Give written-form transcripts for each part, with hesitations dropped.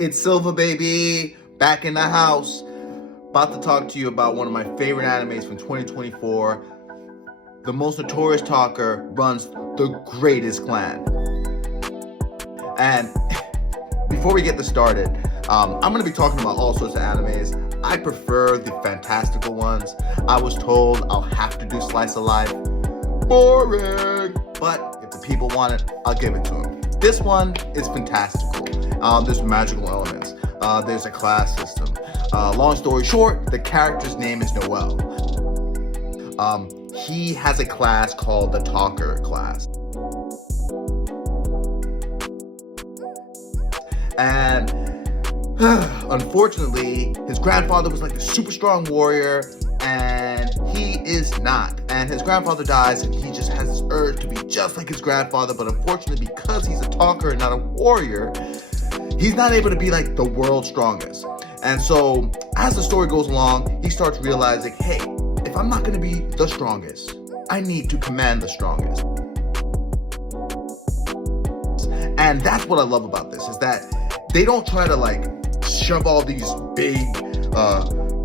It's Silva, baby, back in the house. About to talk to you about one of my favorite animes from 2024. The most notorious talker runs the greatest clan. And before we get this started, I'm going to be talking about all sorts of animes. I prefer the fantastical ones. I was told I'll have to do slice of life. Boring! But if the people want it, I'll give it to them. This one is fantastical. There's magical elements. There's a class system. Long story short, the character's name is Noel. He has a class called the Talker class. And unfortunately, his grandfather was like a super strong warrior, and he is not. And his grandfather dies, and he just has this urge to be just like his grandfather, but unfortunately, because he's a talker and not a warrior, he's not able to be like the world's strongest. And so as the story goes along, he starts realizing, hey, if I'm not going to be the strongest, I need to command the strongest. And that's what I love about this, is that they don't try to like shove all these big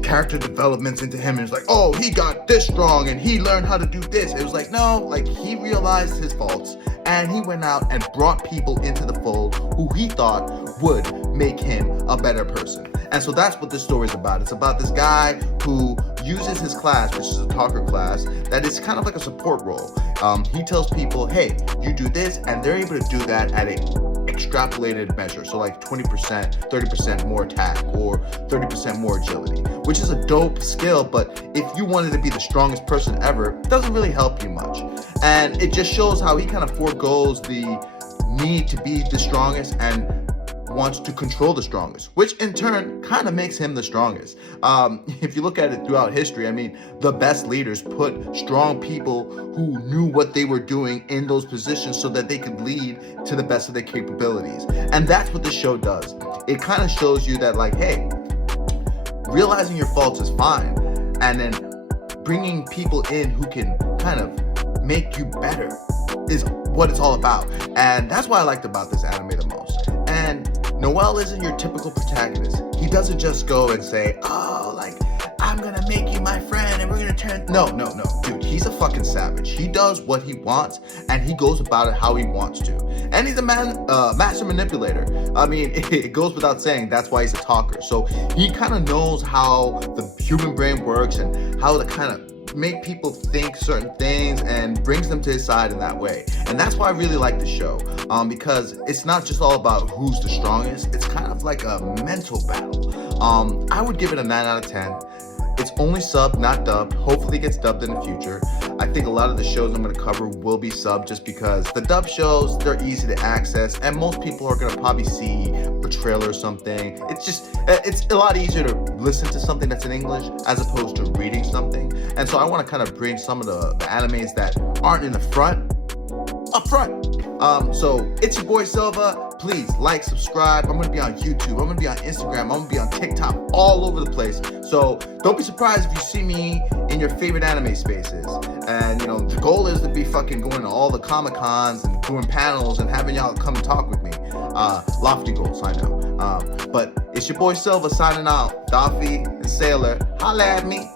character developments into him, and it's like, oh, he got this strong and he learned how to do this. It was like, no, like he realized his faults and he went out and brought people into the fold who he thought would make him a better person. And so that's what this story is about. It's about this guy who uses his class, which is a talker class, that is kind of like a support role. He tells people, hey, you do this, and they're able to do that at a extrapolated measure. So like 20%, 30% more attack, or 30% more agility, which is a dope skill. But if you wanted to be the strongest person ever, it doesn't really help you much. And it just shows how he kind of forgoes the need to be the strongest and wants to control the strongest, which in turn kind of makes him the strongest. If you look at it throughout history, I mean, the best leaders put strong people who knew what they were doing in those positions so that they could lead to the best of their capabilities. And that's what this show does. It kind of shows you that, like, hey, realizing your faults is fine, and then bringing people in who can kind of make you better is what it's all about. And that's what I liked about this anime the most. And Noel isn't your typical protagonist. He doesn't just go and say, oh, like, I'm gonna make you my friend and we're gonna turn... No, dude, he's a fucking savage. He does what he wants and he goes about it how he wants to. And he's a master manipulator. I mean, it goes without saying, that's why he's a talker. So he kind of knows how the human brain works and how to kind of make people think certain things, and brings them to his side in that way. And that's why I really like the show, because it's not just all about who's the strongest. It's kind of like a mental battle. I would give it a 9 out of 10. It's only subbed, not dubbed. Hopefully it gets dubbed in the future. I think a lot of the shows I'm going to cover will be subbed, just because the dub shows, they're easy to access, and most people are going to probably see a trailer or something. It's a lot easier to listen to something that's in English as opposed to reading something. And so I want to kind of bring some of the animes that aren't in the front up front. So it's your boy Silva. Please like, subscribe. I'm going to be on YouTube. I'm going to be on Instagram. I'm going to be on TikTok, all over the place. So don't be surprised if you see me in your favorite anime spaces. And, you know, the goal is to be fucking going to all the Comic-Cons and doing panels and having y'all come and talk with me. Lofty goals, I know. But it's your boy Silva signing out. Daffy and Sailor, holla at me.